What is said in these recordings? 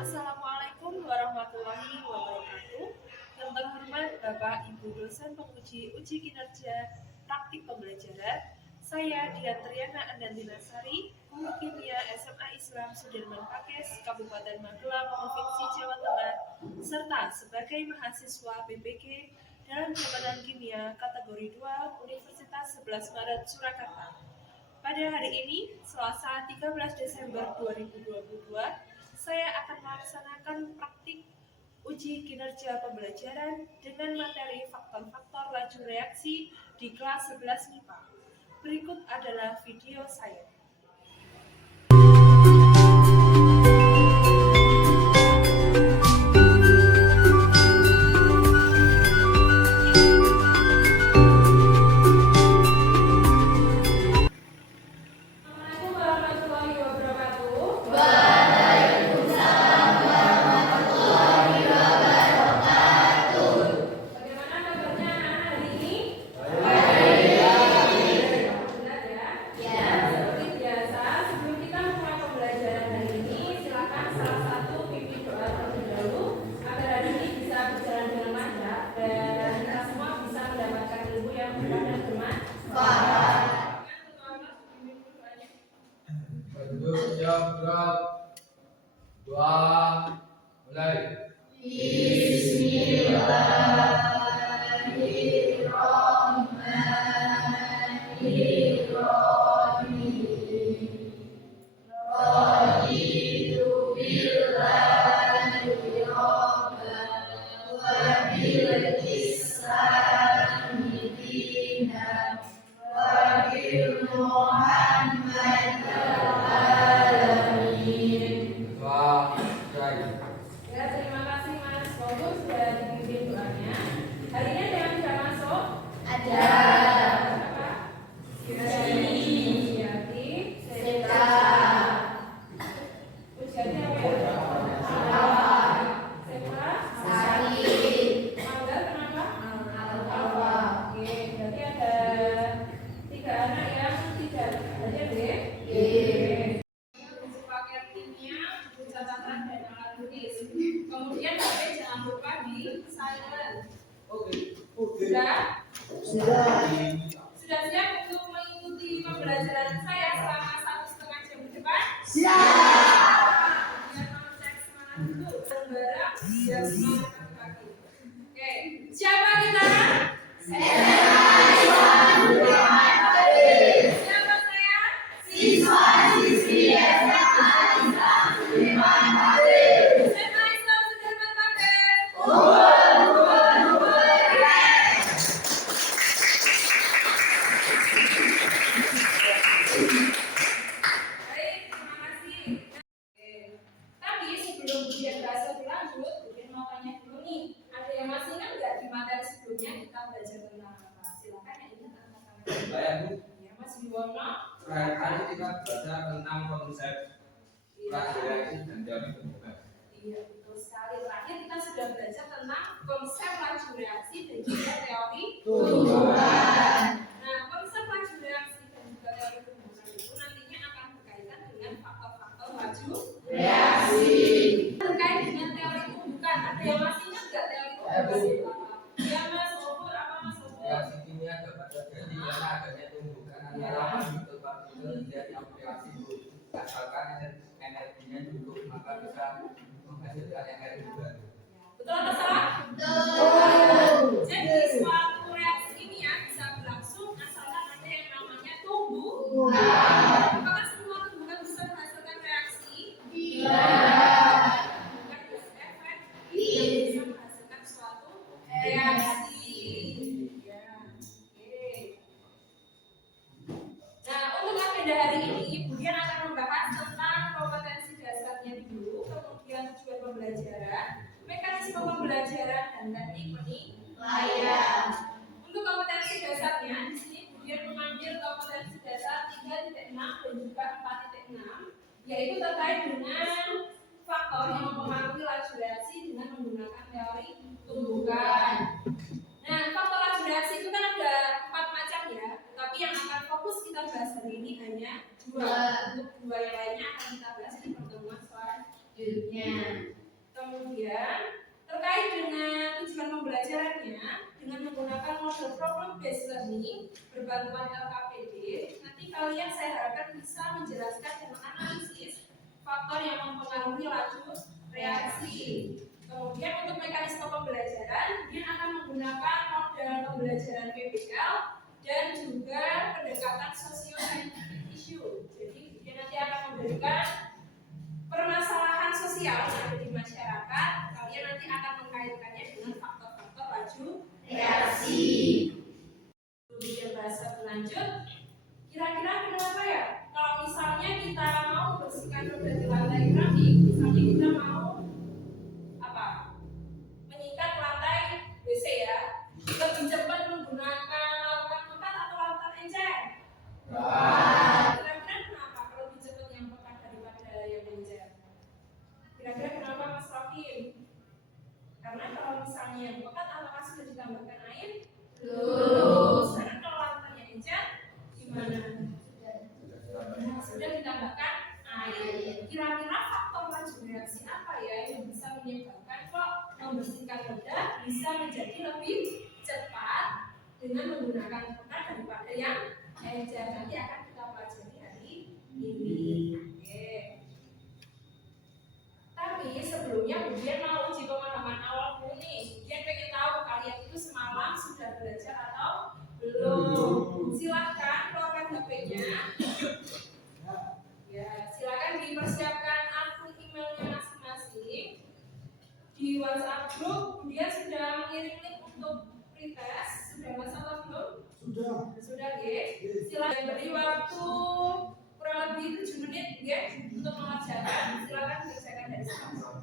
Assalamualaikum warahmatullahi wabarakatuh. Yang terhormat Bapak Ibu dosen penguji uji kinerja praktik pembelajaran, saya Dian Triana Andantinasari, Guru Kimia SMA Islam Sudirman Pakes, Kabupaten Magelang, Provinsi Jawa Tengah, serta sebagai mahasiswa PPG dalam jabatan kimia kategori 2 Universitas 11 Maret Surakarta. Pada hari ini, Selasa 13 Desember 2022, saya akan melaksanakan praktik uji kinerja pembelajaran dengan materi faktor-faktor laju reaksi di kelas 11 MIPA. Berikut adalah video saya. Siap, gerak. 2, mulai. Ya, terima kasih Mas Bogus sudah dipimpin doanya. Hari ini ada yang sudah masuk? Ada. Apa? Suyati, Seta. Suyati apa ya? Seta, Sari. Mangga kenapa? Alfa. Oke, berarti ada 3 anak yang tidak belajar deh. Paket timnya, buku catatan dan alat tulis. Kemudian HP jangan lupa di silent. Sudah? Sudah siap untuk mengikuti pembelajaran saya selama 1,5 jam ke depan? Siap. Biar mau cek semangat dulu. Bareng-bareng biar semangat pagi-pagi. Oke, siapa kita? Siapa saya? Siswa-siswi SMA Islam Sudirman Pakes. SMA Islam Sudirman Pakes. Baik, terima kasih. Oke. Tapi sebelum ujian bahasa lebih lanjut, Budi mau tanya dulu nih, ada yang masih ingat nggak di materi sebelumnya kita belajar tentang apa? Silakan yang ingat angkat tangan. Saya Bu. Ya, Mas Wiwono. Terakhir kali kita belajar tentang konsep laju reaksi dan teori pembukaan. Iya, betul sekali. Terakhir kita sudah belajar tentang konsep laju reaksi dan juga teori pembukaan. Nah, konsep laju reaksi dan juga teori pembukaan itu nantinya akan berkaitan dengan faktor-faktor laju reaksi. Terkait dengan teori pembukaan, ada yang masih ingat nggak teori pembukaan? Ya, Mas Obur, apa Mas Obur? Reaksi kimia dapat terjadi karena adanya tumbukan antara partikel-partikel dari aplikasi itu. Asalkan energinya cukup, maka bisa menghasilkan energi baru. Betul atau salah? Betul. Jadi suatu reaksi kimia bisa berlangsung asalkan ada yang namanya tumbukan. Apakah semua tumbukan bisa menghasilkan reaksi? Tidak. Tumbukan bisa efek, tidak bisa menghasilkan suatu reaksi. Ya. Oke. juga 4.6, yaitu terkait dengan faktor yang mempengaruhi laju reaksi dengan menggunakan teori tumbukan. Nah, faktor laju reaksi itu kan ada 4 macam ya, tapi yang akan fokus kita bahas hari ini hanya 2. Untuk 2 yang lainnya akan kita bahas di pertemuan selanjutnya. Kemudian terkait dengan tujuan pembelajarannya dengan menggunakan model problem based learning berbantuan LKPD, nanti kalian saya harapkan bisa menjelaskan dan menganalisis faktor yang mempengaruhi laju reaksi. Kemudian untuk mekanisme pembelajaran, dia akan menggunakan model pembelajaran PBL dan juga pendekatan socio-scientific issue. Jadi dia nanti akan memberikan permasalahan sosial yang ada di masyarakat. Kalian nanti akan mengkaitkannya dengan faktor-faktor laju reaksi. Kemudian bahasa berlanjut. Kira-kira kenapa ya? Kalau misalnya kita mau membersihkan roda di lantai keramik, misalnya kita mau menyikat lantai WC ya, lebih cepat menggunakan larutan pekat atau larutan encer? Kira-kira kenapa kalau lebih cepat yang pekat daripada yang encer? Kira-kira kenapa Mas Rafim? Karena kalau misalnya yang pekat apakah sudah ditambahkan air? Belum. Sekarang kalau larutannya encer gimana? Sudah ditambahkan air. Kira-kira faktor laju reaksi apa ya yang bisa menyebabkan kok membersihkan roda bisa menjadi lebih cepat dengan menggunakan pekat daripada yang encer? Nanti akan kita pelajari hari ini. Oke. Tapi sebelumnya Budian mau uji pemahaman awal dulu nih. Budian pengen tahu kalian itu semalam sudah belajar atau belum? Silahkan keluarkan HP-nya. Ya, silakan dipersiapkan akun emailnya masing-masing. Di WhatsApp group dia sudah mengirim link untuk pretest. Sudah Mas atau belum? Sudah, ya. Silakan beri waktu kurang lebih 7 menit ya untuk mengerjakan. Silakan dikerjakan dari sekarang.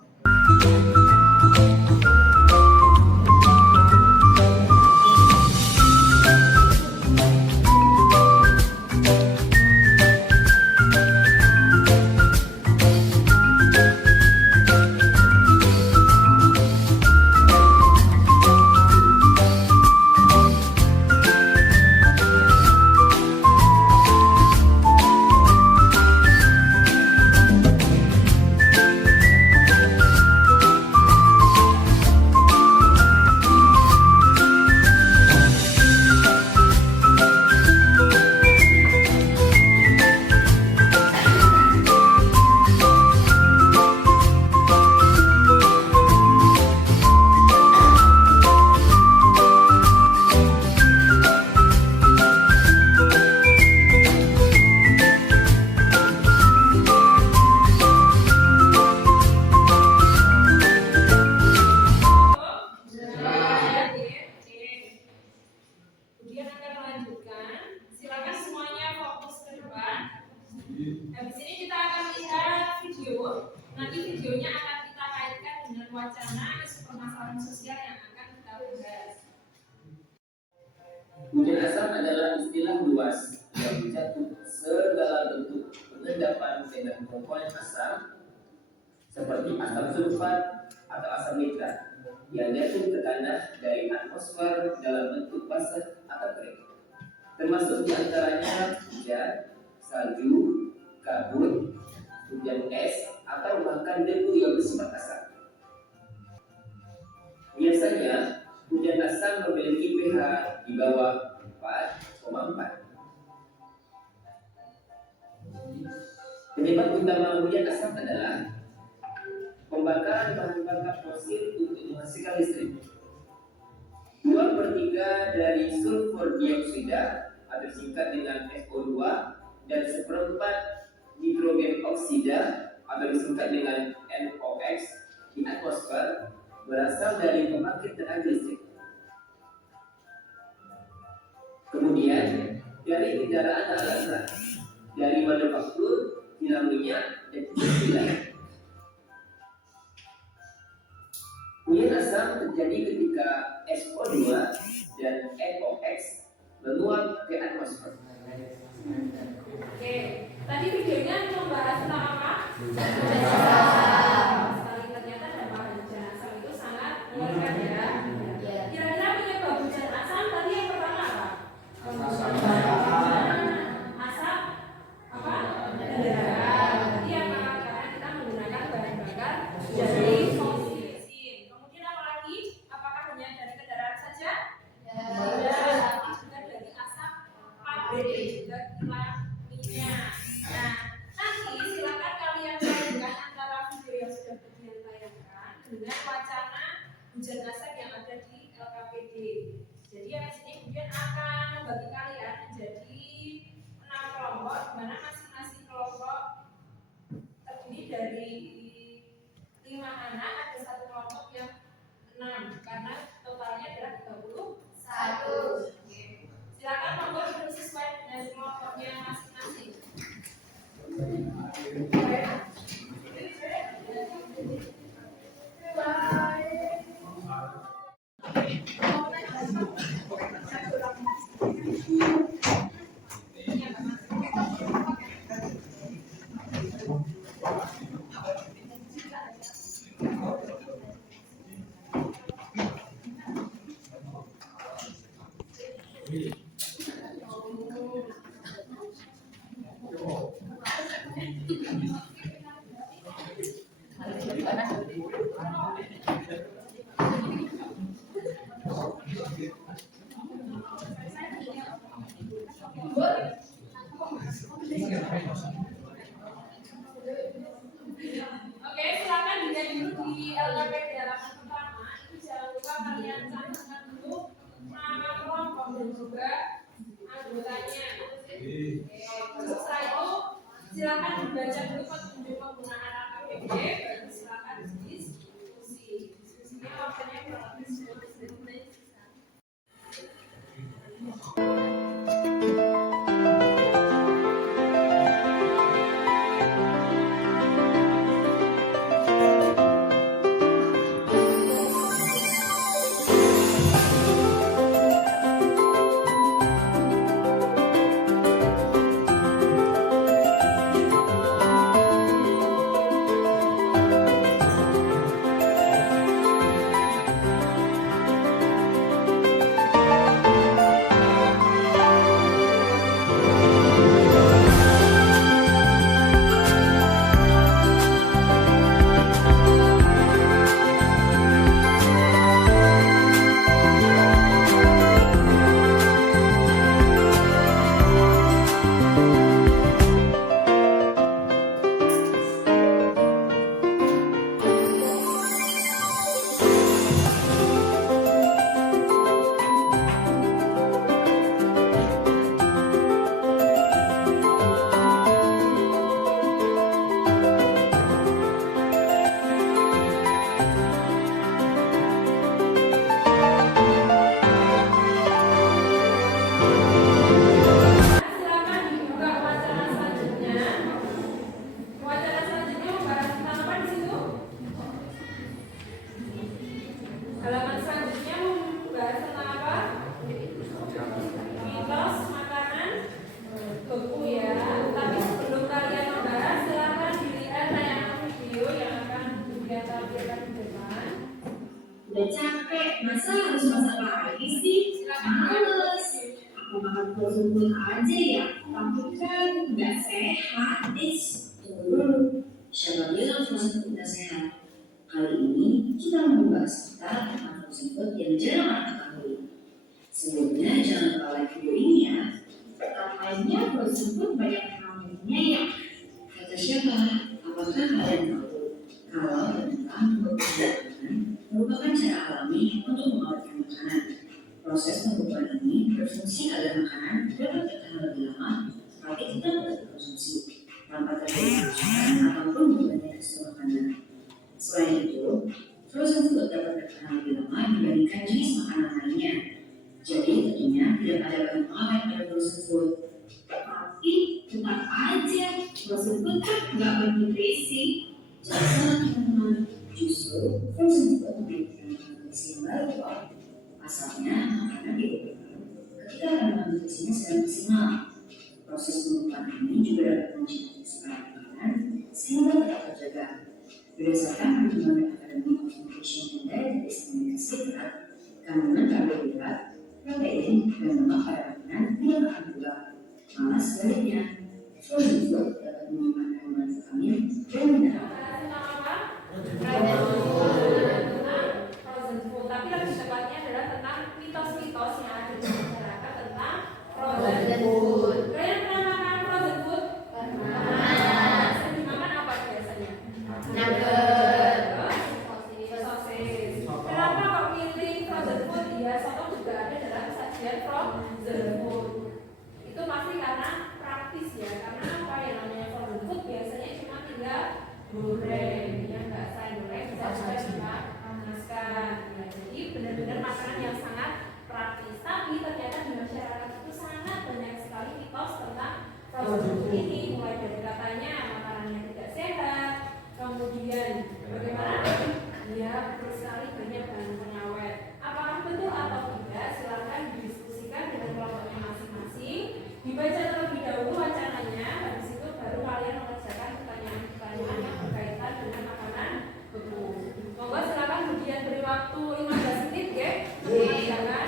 Habis ini kita akan lihat video. Nanti videonya akan kita kaitkan dengan wacana isu permasalahan sosial yang akan kita bahas. Hujan asam adalah istilah luas yang mencakup segala bentuk pengendapan dengan komponen asam seperti asam sulfat atau asam nitrat yang jatuh ke tanah dari atmosfer dalam bentuk basah atau kering, termasuk diantaranya hujan, salju, kabut, hujan es, atau bahkan debu yang bersifat asam. Biasanya hujan asam memiliki pH di bawah 4,4. Penyebab utama hujan asam adalah pembakaran bahan bakar fosil untuk menghasilkan listrik. 2/3 dari sulfur dioksida atau singkat dengan SO2 dan 1/4 nitrogen oksida atau disingkat dengan NOx di atmosfer berasal dari pembangkit tenaga listrik. Kemudian dari kendaraan alasan, dari manufaktur, kilang minyak, dan kilang. Hujan asam terjadi ketika SO2 dan NOx menguap ke atmosfer. Oke, tadi videonya membahas tentang apa? Sekali ternyata dampak hujan asam itu sangat mengerikan ya. Kira-kira penyebab hujan asam tadi yang pertama apa? Asap apa? Kendaraan. Jadi apa? Karena kita menggunakan bahan bakar dari fosil bensin. Kemudian apa lagi? Apakah hanya dari kendaraan saja? Tidak, juga dari asap pabrik, juga kilang minyak. Nah, nanti silakan kalian bandingkan antara video yang sudah kalian tayangkan dengan wacana hujan asap yang ada di LKPD. Jadi yang sini kemudian akan membagi kalian menjadi 6 kelompok, di mana masing-masing kelompok terdiri dari 5 anak, ada satu kelompok yang 6 karena totalnya adalah 31. Oke. Silakan monggo sesuai dengan kelompoknya masing-masing. Oke, silakan dilihat dulu di LKPD halaman pertama. Itu jangan lupa kalian catatkan dulu nama kelompok dan juga anggotanya. Setelah itu silakan dibaca dulu petunjuk penggunaan LKPD. Baru silakan diskusi. Diskusinya waktunya kurang lebih 10 menit. Silakan dibuka wacana selanjutnya. Wacana selanjutnya membahas tentang apa di situ? Halaman selanjutnya membahas tentang apa? Mitos makanan beku ya. Tapi sebelum kalian membahas, silakan dilihat tayangan video yang akan kalian tampilkan di depan. Udah capek, masa harus masak lagi sih? Males. Aku makan frozen food aja ya, tapi kan nggak sehat. Tunggu dulu. Siapa bilang frozen food nggak sehat? Kali ini kita membahas tentang frozen food yang jarang orang ketahui. Sebelumnya jangan lupa like video ini ya. Katanya frozen food banyak kandungnya ya. Kata siapa? Apakah kalian tahu kalau ternyata pembekuan merupakan cara alami untuk mengawetkan makanan? Proses pembekuan ini berfungsi agar makanan dapat bertahan lebih lama seperti kita berkonsumsi tanpa terjadi kerusakan ataupun berubahnya tekstur makanan. Selain itu, frozen food dapat bertahan lebih lama dibandingkan jenis makanan lainnya. Jadi tentunya tidak ada bahan pengawet pada frozen food. Tapi tetap aja frozen food kan nggak bernutrisi. Jangan salah teman-teman, justru frozen food memberikan nutrisi yang baru. Asalnya makanan dibekukan ketika kandungan diskusinya sedang maksimal. Proses pembukaan ini juga dapat menjadi kesepakatan sehingga tetap terjaga. Berdasarkan perkembangan akademik communication and database komunikasi kandungan karbohidrat, protein, dan lemak pada makanan tidak akan berubah. Malah sebaliknya, frozen food dapat menyimpan kandungan vitamin dan mineral. Frozen food, tapi lebih tepatnya adalah tentang mitos-mitos yang ada di masyarakat tentang frozen food. Kalian pernah makan frozen food? Pernah. Yang dimakan apa biasanya? Nugget, sosis. Kenapa kok pilih frozen food? Ya, soto juga ada dalam sajian frozen food. Itu pasti karena praktis ya, karena apa yang namanya frozen food biasanya cuma tinggal goreng, ya nggak saya goreng bisa juga kita panaskan. Ya, jadi benar-benar makanan yang sangat praktis. Tapi ternyata di masyarakat itu sangat banyak sekali mitos tentang frozen food ini, mulai dari katanya makanannya tidak sehat, kemudian bagaimana? Ya, betul sekali banyak bahan pengawet. Apakah betul atau tidak? Silakan didiskusikan dengan kelompoknya masing-masing. Dibaca terlebih dahulu wacananya, habis itu baru kalian mengerjakan pertanyaan-pertanyaan yang berkaitan dengan makanan beku. Monggo silakan kemudian beri waktu 15 menit ya. Silakan.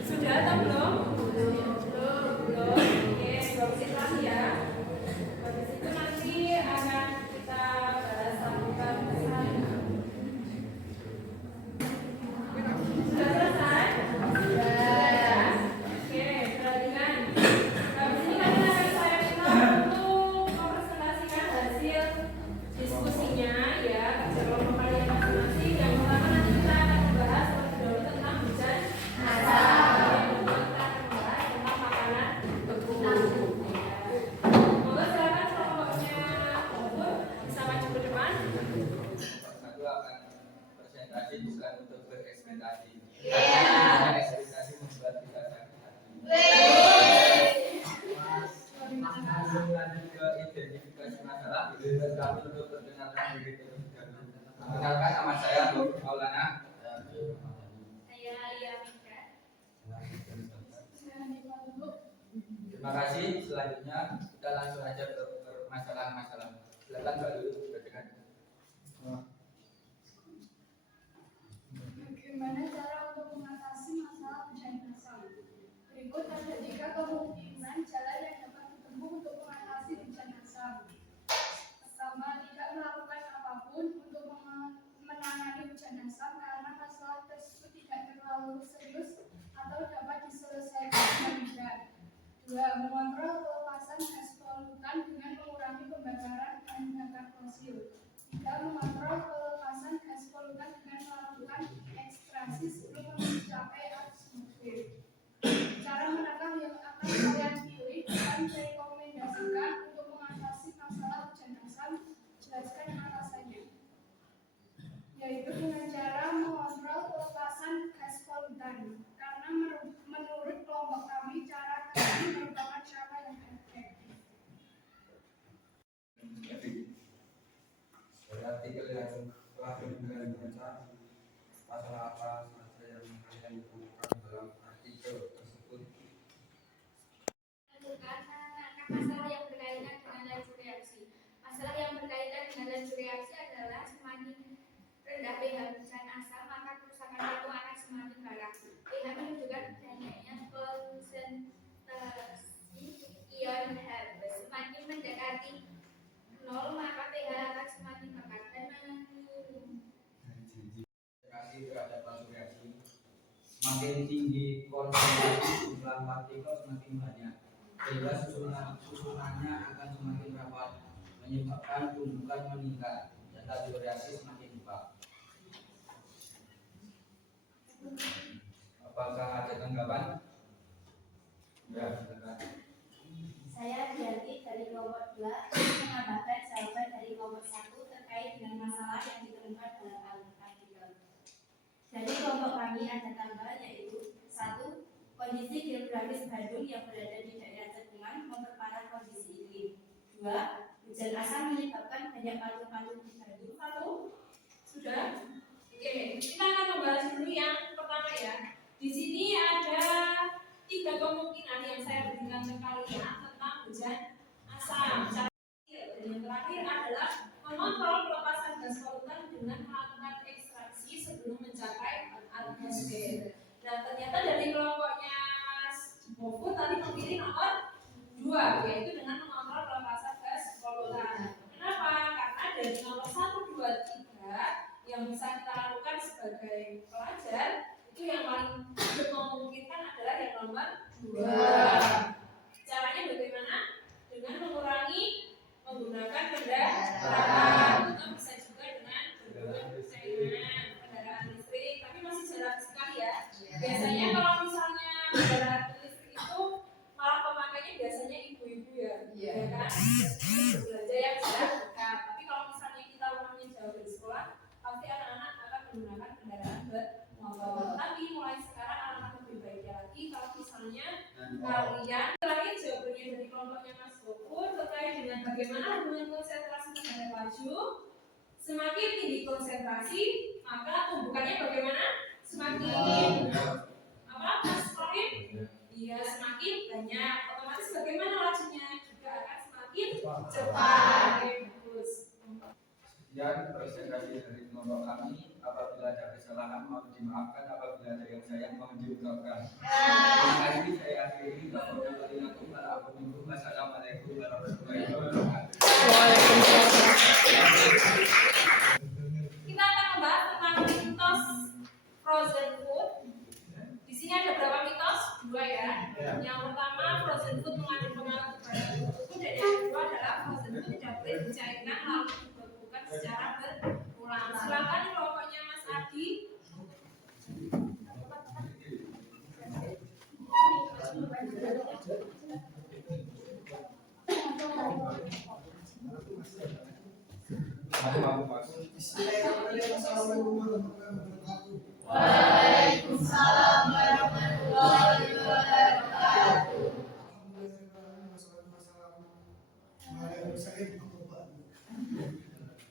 Sudah atau belum? Belum. Oke, konsentrasi ya. Habis itu nanti akan kita bahas sambungan besar. Sudah selesai? Sudah. Oke, perhatikan. Habis ini kalian akan saya minta untuk mempresentasikan hasil diskusinya ya, kerja kelompok kalian masing-masing. Yang pertama nanti kita akan membahas terlebih dahulu tentang hujan asap. Yang kedua kita akan membahas tentang makanan beku. Moga silakan kelompoknya Obur bisa maju ke depan. Satu akan presentasi bukan untuk berekspektasi. Iya. Ekspektasi membuat kita sakit hati. Sebelum lanjut ke identifikasi masalah, kami untuk perkenalkan diri terlebih dahulu. Perkenalkan, nama saya Nur Maulana. Saya Alia Mika. Terima kasih. Selanjutnya kita langsung aja ke masalah-masalah. Silakan Mbak Lulu berdengar. Bagaimana cara untuk mengatasi masalah hujan asam? Berikut ada 3 kemungkinan jalan yang dapat ditempuh untuk mengatasi hujan asam. Pertama, tidak melakukan apapun untuk menangani hujan asam karena masalah tersebut tidak terlalu serius atau dapat diselesaikan dengan mudah. 2. Mengontrol pelepasan gas polutan dengan mengurangi pembakaran bahan bakar fosil. 3. Mengontrol pelepasan gas polutan dengan melakukan ekstraksi sebelum mencapai atmosfer. Cara menakar yang akan kalian pilih dan direkomendasikan untuk mengatasi masalah hujan asam, jelaskan alasannya. Yaitu dengan cara mengontrol pelepasan gas polutan. Karena menurut kelompok kami, cara ini merupakan cara yang efektif. Dari artikel yang telah kalian baca, masalah apa saja yang kalian temukan dalam artikel tersebut? Masalah yang berkaitan dengan laju reaksi. Masalah yang berkaitan dengan laju reaksi adalah semakin rendah pH hujan Makin tinggi konsentrasi jumlah partikel semakin banyak, sehingga susunannya akan semakin rapat, menyebabkan tumbukan meningkat dan laju reaksi semakin cepat. Apakah ada tanggapan? Ya, silakan. Saya Dianti dari kelompok 2 menambahkan jawaban dari kelompok 1 terkait dengan masalah yang ditemukan dalam artikel. Dari kelompok kami ada tambahan yaitu 1. Kondisi geografis Bandung yang berada di daerah cekungan memperparah kondisi iklim. 2. Hujan asam menyebabkan banyak palu-palu di Bandung. 1. Sudah? Oke, kita akan membahas dulu yang pertama ya. Di sini ada 3 kemungkinan yang saya berikan ke kalian tentang hujan asam. Dan yang terakhir adalah mengontrol pelepasan gas polutan dengan melakukan ekstraksi sebelum mencapai atmosfer. Nah, ternyata dari kelompoknya Bobo tadi memilih nomor 2, yaitu dengan mengontrol pelepasan gas polutan. Kenapa? Karena dari nomor 1, 2, 3 yang bisa kita lakukan sebagai pelajar itu yang paling memungkinkan adalah yang nomor 2. Caranya bagaimana? Dengan mengurangi menggunakan kendaraan, atau bisa juga dengan dengan kendaraan listrik, tapi masih jarang sekali ya. Biasanya kalau misalnya kendaraan listrik itu malah pemakainya biasanya ibu-ibu ya, ya kan? Belanja yang sudah dekat. Tapi kalau misalnya kita rumahnya jauh dari sekolah, pasti anak-anak akan menggunakan kendaraan bermotor. Tapi mulai sekarang anak-anak lebih baiknya lagi kalau misalnya kalian terakhir jawabannya dari kelompoknya Mas Gopur terkait dengan bagaimana hubungan konsentrasi terhadap laju. Semakin tinggi konsentrasi, maka tumbukannya bagaimana? Semakin apa? Mas Prof? Iya, semakin banyak. Otomatis bagaimana lajunya juga akan semakin cepat. Bagus. Sekian presentasi dari kelompok kami. Apabila ada kesalahan mohon dimaafkan, apabila ada yang sayang mohon diungkapkan. Terima kasih, saya akhiri. Wassalamualaikum warahmatullahi wabarakatuh. Kita akan membahas tentang mitos frozen food. Di sini ada berapa mitos? 2 ya. Yang pertama, frozen food mengandung pengaruh terhadap tubuh, dan yang kedua adalah frozen food tidak boleh dicairkan lalu dibekukan secara berulang. Silakan kelompoknya Mas Adi. Waalaikumsalam warahmatullahi wabarakatuh.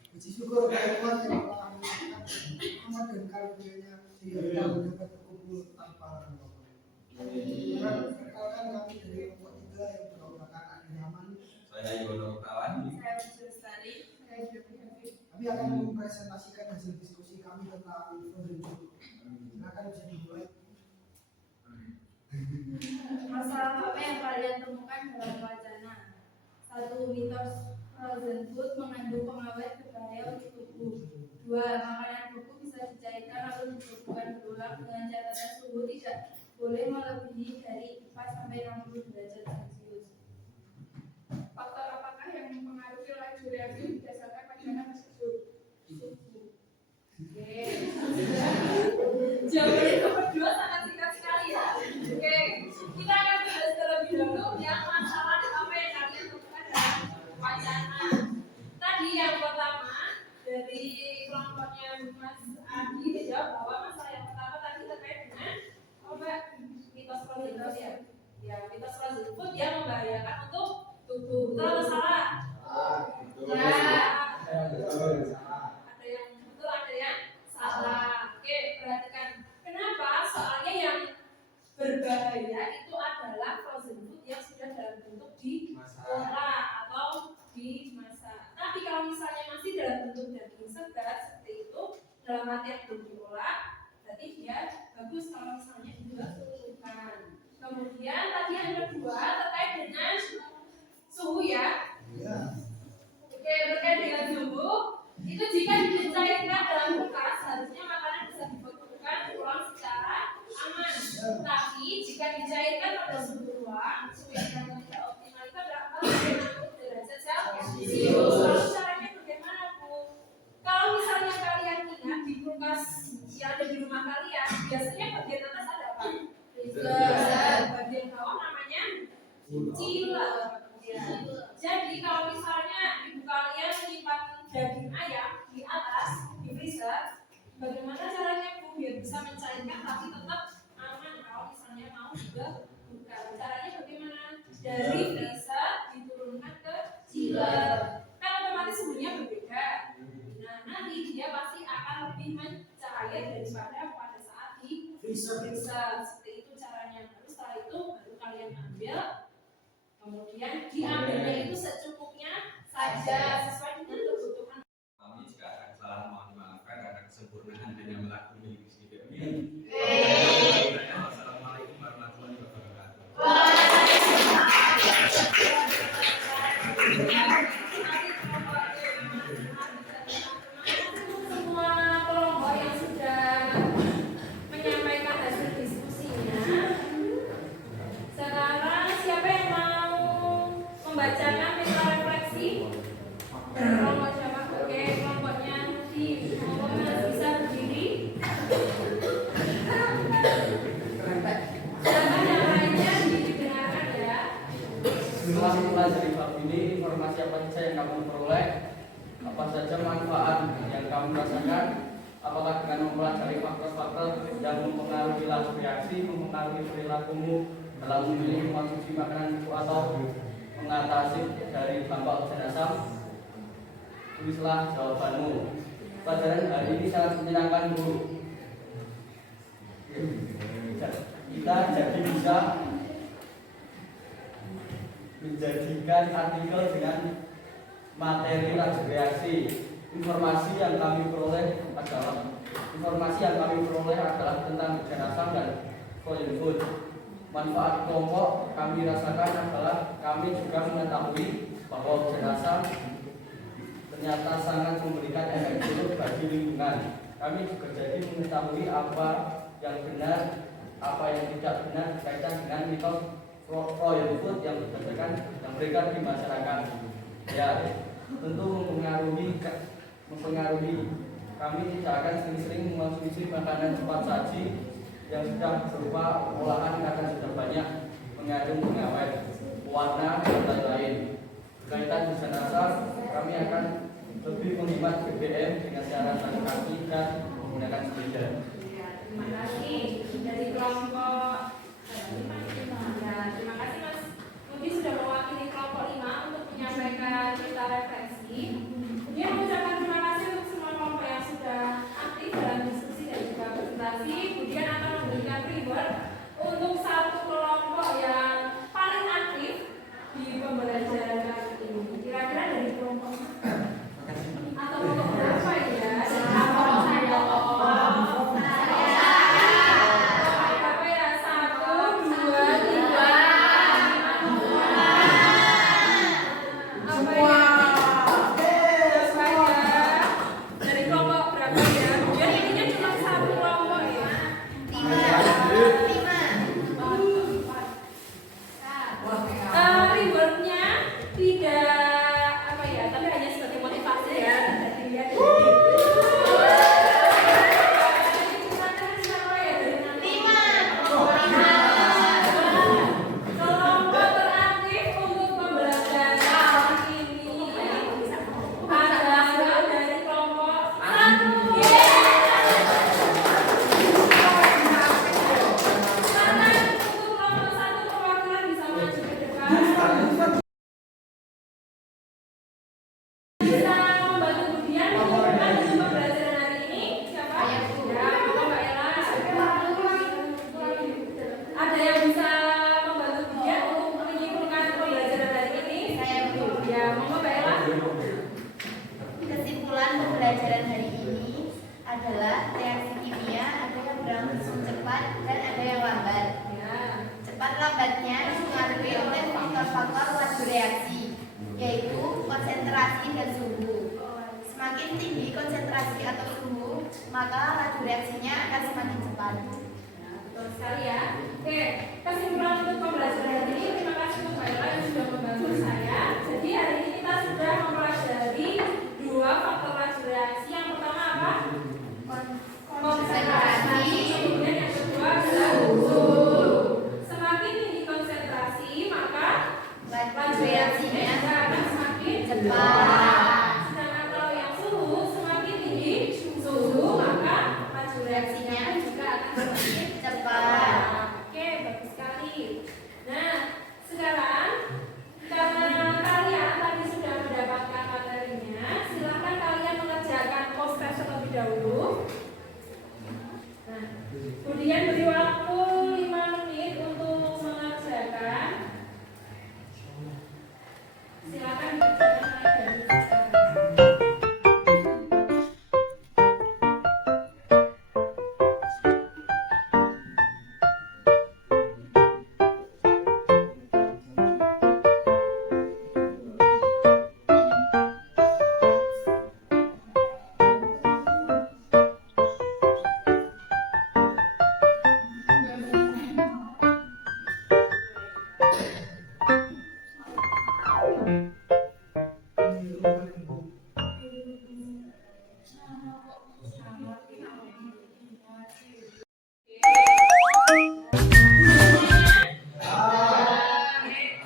Puji syukur kepada Tuhan yang telah mengucapkan rahmat dan karunia-Nya sehingga kita dapat berkumpul tanpa halangan apapun. Perkenalkan kami dari kelompok 3 yang bernamakan Adi Rahman. Saya Yono Kawan. Saya Puji Lestari. Saya Devi Hafid. Kami akan mempresentasikan hasil diskusi kami tentang frozen food. Silakan bisa dimulai. Masalah apa yang kalian temukan dalam wacana? 1. Mitos frozen food mengandung pengawet berbahaya untuk tubuh. 2. Makanan beku bisa dicairkan lalu dibekukan berulang dengan catatan suhu tidak boleh melebihi dari 4 sampai 60 derajat Celcius. Faktor apakah yang mempengaruhi laju reaksi berdasarkan wacana tersebut? Suhu. Oke. Jawaban yang kedua sangat singkat sekali ya. Oke. Kita akan bahas terlebih dahulu yang masalah apa yang kalian temukan dalam wacana. Tadi yang pertama dari kelompoknya Mas Adi dijawab bahwa masalah yang pertama tadi terkait dengan apa? Mitos frozen food ya. Ya, mitos frozen food yang membahayakan untuk tubuh. Betul atau salah? Ya. Ada yang betul, ada yang salah. Oke, perhatikan. Kenapa? Soalnya yang berbahaya itu adalah frozen food yang sudah dalam bentuk diolah atau dimasak. Tapi kalau misalnya masih dalam bentuk daging segar seperti itu, dalam artian belum diolah, berarti dia bagus kalau misalnya dibekukan. Kemudian tadi yang kedua terkait dengan suhu ya. Oke, terkait dengan suhu itu jika dicairkan dalam kulkas harusnya makanan bisa dibekukan ulang secara aman. bahwa suhu yang tidak optimal itu adalah kalau derajat Celcius. Lalu caranya bagaimana, Bu? Kalau misalnya kalian ingat di kulkas yang ada di rumah kalian, biasanya bagian atas ada apa? Freezer. Bagian bawah namanya chiller. Ya. Jadi kalau misalnya ibu kalian menyimpan daging ayam di atas di freezer, bagaimana caranya, Bu, biar bisa mencairkan tapi tetap aman kalau misalnya mau dibuka? Caranya bagaimana? Dari freezer diturunkan ke chiller. Kan otomatis suhunya berbeda. Nah, nanti dia pasti akan lebih mencair daripada pada saat di freezer. Seperti itu caranya. Terus setelah itu baru kalian ambil, kemudian diambilnya itu secukupnya saja sesuai dengan kebutuhan. Kami jika ada kesalahan mohon dimaafkan karena kesempurnaan hanya melakukan milik sedikit. Wassalamualaikum warahmatullahi wabarakatuh. Semua kelompok yang sudah menyampaikan hasil diskusinya. Sekarang siapa yang mau membacakan meta refleksi? Kelompok siapa? Oke, kelompoknya di kelompoknya bisa berdiri. Silakan yang lainnya didengarkan ya. Setelah mempelajari bab ini, informasi apa saja yang kamu peroleh, apa saja manfaat yang kamu rasakan, apakah dengan mempelajari faktor-faktor yang mempengaruhi laku reaksi, mempengaruhi perilakumu dalam memilih konsumsi makanan itu atau mengatasi dari dampak oksigen asam? Tulislah jawabanmu. Pelajaran hari ini sangat menyenangkan, Bu. Kita jadi bisa menjadikan artikel dengan materi laju reaksi. Informasi yang kami peroleh adalah tentang oksigen asam dan frozen food. Manfaat kelompok kami rasakan adalah kami juga mengetahui bahwa oksigen asam ternyata sangat memberikan efek buruk bagi lingkungan. Kami juga jadi mengetahui apa yang benar, apa yang tidak benar berkaitan dengan mitos frozen food yang beredar di masyarakat. Ya, tentu mempengaruhi. Kami tidak akan sering-sering mengonsumsi makanan cepat saji yang sudah berupa olahan karena sudah banyak mengandung pengawet, pewarna dan lain-lain. Berkaitan oksigen asam, kami akan lebih menghemat BBM dengan cara jalan kaki dan menggunakan sepeda. Terima kasih dari kelompok. Ya, terima kasih Mas Budi sudah mewakili kelompok 5 untuk menyampaikan cerita refleksi. Kemudian mengucapkan terima kasih untuk semua kelompok yang sudah aktif dalam diskusi dan juga presentasi. Kemudian akan memberikan reward untuk satu kelompok yang paling aktif di pembelajaran kali ini. Kira-kira dari kelompok atau kelompok berapa ya? Rewardnya tidak apa ya, tapi hanya sebagai motivasi ya. Dilihat kelompok teraktif untuk pembelajaran kali ini adalah dari kelompok 1. Karena untuk kelompok 1 perwakilan bisa maju ke depan. Bisa membantu Budian melanjutkan pembelajaran hari ini. Siapa? Ya, Mbak Ella. Ada yang bisa membantu Budian untuk menyimpulkan pembelajaran hari ini? Ya, monggo Mbak Ella. Kesimpulan pembelajaran hari ini adalah reaksi kimia ada yang berlangsung cepat dan ada yang lambat. Ya. Cepat lambatnya dipengaruhi oleh faktor-faktor laju reaksi, yaitu konsentrasi dan suhu. Semakin tinggi konsentrasi atau suhu, maka laju reaksinya akan semakin cepat. Betul sekali ya. Oke, kesimpulan untuk pembelajaran hari ini, terima kasih untuk Mbak Ella yang sudah membantu saya. Jadi hari ini kita sudah mempelajari dua faktor laju reaksi. Yang pertama apa? Konsentrasi. Kemudian yang kedua adalah suhu. Semakin tinggi konsentrasi, maka laju reaksinya juga akan semakin cepat. Sedangkan kalau yang suhu, semakin tinggi suhu, maka laju reaksinya juga akan semakin cepat. Oke, bagus sekali. Nah, sekarang karena kalian tadi sudah mendapatkan materinya, silakan kalian mengerjakan post test terlebih dahulu. Nah, kemudian beri waktu 5 menit untuk mengerjakan. Silakan dikerjakan mulai dari sekarang.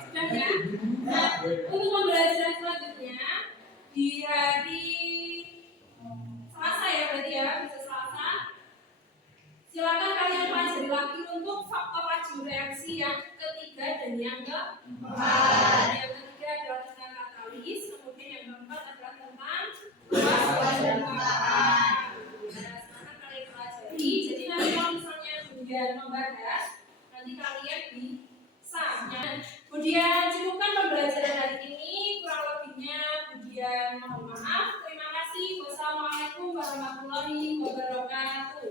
Sudah ya? Nah, untuk pembelajaran selanjutnya di hari Selasa ya berarti ya, bisa Selasa. Silakan kalian pelajari lagi untuk faktor laju reaksi yang ketiga dan yang keempat. Yang ketiga adalah tentang katalis, kemudian yang keempat adalah tentang waspada. Silakan kalian pelajari. Jadi nanti kalau misalnya kemudian membahas, nanti kalian bisa. Kemudian cukupkan pembelajaran hari ini, kurang lebihnya kemudian mohon maaf. Terima kasih. Wassalamualaikum warahmatullahi wabarakatuh.